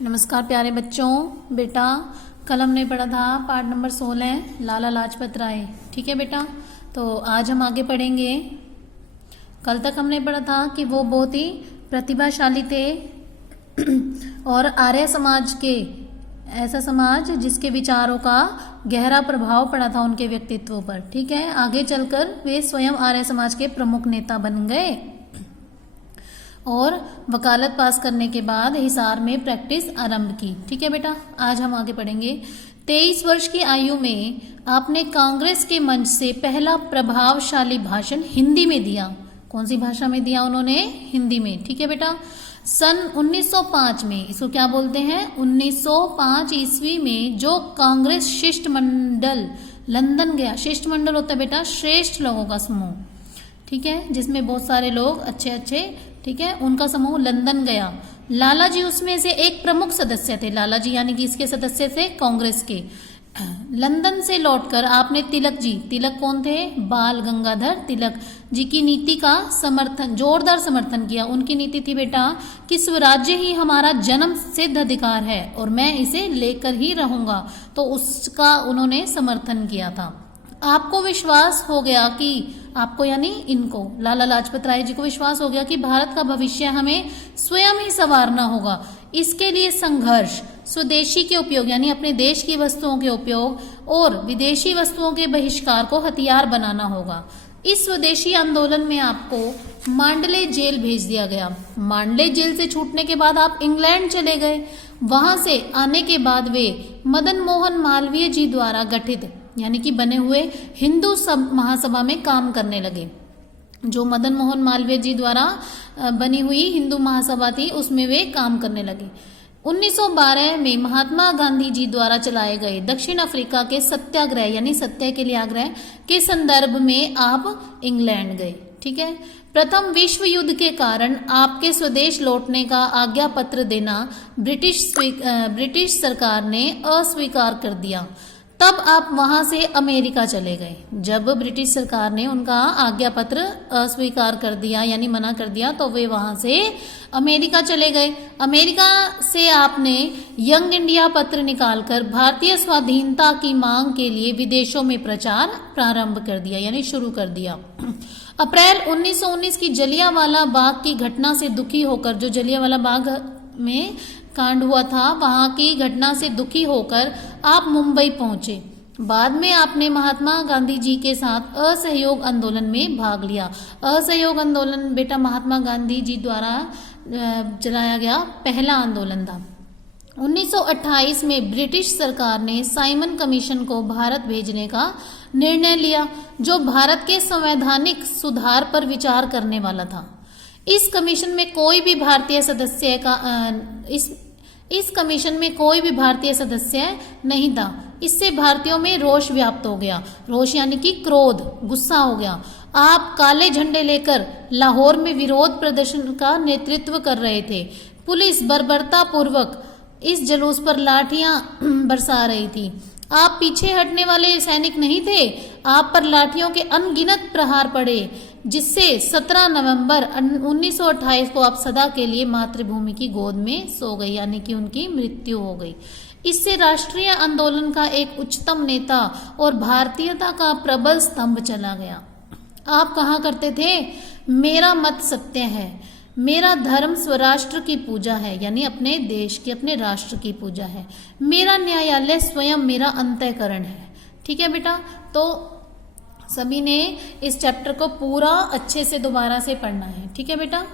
नमस्कार प्यारे बच्चों। बेटा कल हमने पढ़ा था पाठ नंबर 16 लाला लाजपत राय। ठीक है बेटा, तो आज हम आगे पढ़ेंगे। कल तक हमने पढ़ा था कि वो बहुत ही प्रतिभाशाली थे और आर्य समाज के, ऐसा समाज जिसके विचारों का गहरा प्रभाव पड़ा था उनके व्यक्तित्व पर। ठीक है, आगे चलकर वे स्वयं आर्य समाज के प्रमुख नेता बन गए और वकालत पास करने के बाद हिसार में प्रैक्टिस आरंभ की। ठीक है बेटा, आज हम आगे पढ़ेंगे। 23 वर्ष की आयु में आपने कांग्रेस के मंच से पहला प्रभावशाली भाषण हिंदी में दिया। कौन सी भाषा में दिया उन्होंने? हिंदी में। ठीक है बेटा, सन 1905 में, इसको क्या बोलते हैं? 1905 ईस्वी में जो कांग्रेस शिष्टमंडल लंदन गया। शिष्टमंडल होता है बेटा श्रेष्ठ लोगों का समूह। ठीक है, जिसमें बहुत सारे लोग अच्छे, ठीक है, उनका समूह लंदन गया। लाला जी उसमें से एक प्रमुख सदस्य थे। लाला जी यानी कि इसके सदस्य थे कांग्रेस के। लंदन से लौटकर आपने तिलक कौन थे? बाल गंगाधर तिलक जी की नीति का जोरदार समर्थन किया। उनकी नीति थी बेटा कि स्वराज्य ही हमारा जन्म सिद्ध अधिकार है और मैं इसे लेकर ही रहूंगा, तो उसका उन्होंने समर्थन किया था। आपको विश्वास हो गया कि आपको यानी इनको, लाला लाजपत राय जी को विश्वास हो गया कि भारत का भविष्य हमें स्वयं ही संवारना होगा। इसके लिए संघर्ष, स्वदेशी के उपयोग यानी अपने देश की वस्तुओं के उपयोग और विदेशी वस्तुओं के बहिष्कार को हथियार बनाना होगा। इस स्वदेशी आंदोलन में आपको मांडले जेल भेज दिया गया। मांडले जेल से छूटने के बाद आप इंग्लैंड चले गए। वहां से आने के बाद वे मदन मोहन मालवीय जी द्वारा गठित यानी कि बने हुए हिंदू महासभा में काम करने लगे। जो मदन मोहन मालवीय जी द्वारा बनी हुई हिंदू महासभा थी उसमें वे काम करने लगे। 1912 में महात्मा गांधी जी द्वारा चलाए गए दक्षिण अफ्रीका के सत्याग्रह यानी सत्य के लिए आग्रह के संदर्भ में आप इंग्लैंड गए। ठीक है, प्रथम विश्व युद्ध के कारण आपके स्वदेश लौटने का आज्ञा पत्र देना ब्रिटिश सरकार ने अस्वीकार कर दिया। तब आप वहां से अमेरिका चले गए। जब ब्रिटिश सरकार ने उनका आज्ञा पत्र अस्वीकार कर दिया यानी मना कर दिया, तो वे वहां से अमेरिका चले गए। अमेरिका से आपने यंग इंडिया पत्र निकालकर भारतीय स्वाधीनता की मांग के लिए विदेशों में प्रचार प्रारंभ कर दिया यानी शुरू कर दिया। अप्रैल 1919 की जलियांवाला बाग की घटना से दुखी होकर, जो जलियांवाला बाग में कांड हुआ था वहां की घटना से दुखी होकर आप मुंबई पहुंचे। बाद में आपने महात्मा गांधी जी के साथ असहयोग आंदोलन में भाग लिया। असहयोग आंदोलन बेटा महात्मा गांधी जी द्वारा चलाया गया पहला आंदोलन था। 1928 में ब्रिटिश सरकार ने साइमन कमीशन को भारत भेजने का निर्णय लिया, जो भारत के संवैधानिक सुधार पर विचार करने वाला था। इस कमीशन में कोई भी भारतीय सदस्य नहीं था। इससे भारतीयों में रोष व्याप्त हो गया। रोष यानी कि क्रोध, गुस्सा हो गया। आप काले झंडे लेकर लाहौर में विरोध प्रदर्शन का नेतृत्व कर रहे थे। पुलिस बर्बरता पूर्वक इस जुलूस पर लाठियां बरसा रही थी। आप पीछे हटने वाले सैनिक नहीं थे। आप पर लाठियों के अनगिनत प्रहार पड़े, जिससे 17 नवंबर 1928 को आप सदा के लिए मातृभूमि की गोद में सो गए यानी कि उनकी मृत्यु हो गई। इससे राष्ट्रीय आंदोलन का एक उच्चतम नेता और भारतीयता का प्रबल स्तंभ चला गया। आप कहा करते थे, मेरा मत सत्य है, मेरा धर्म स्वराष्ट्र की पूजा है यानी अपने देश की, अपने राष्ट्र की पूजा है। मेरा न्यायालय स्वयं मेरा अंतःकरण है। ठीक है बेटा, तो सभी ने इस चैप्टर को पूरा अच्छे से दोबारा से पढ़ना है। ठीक है बेटा।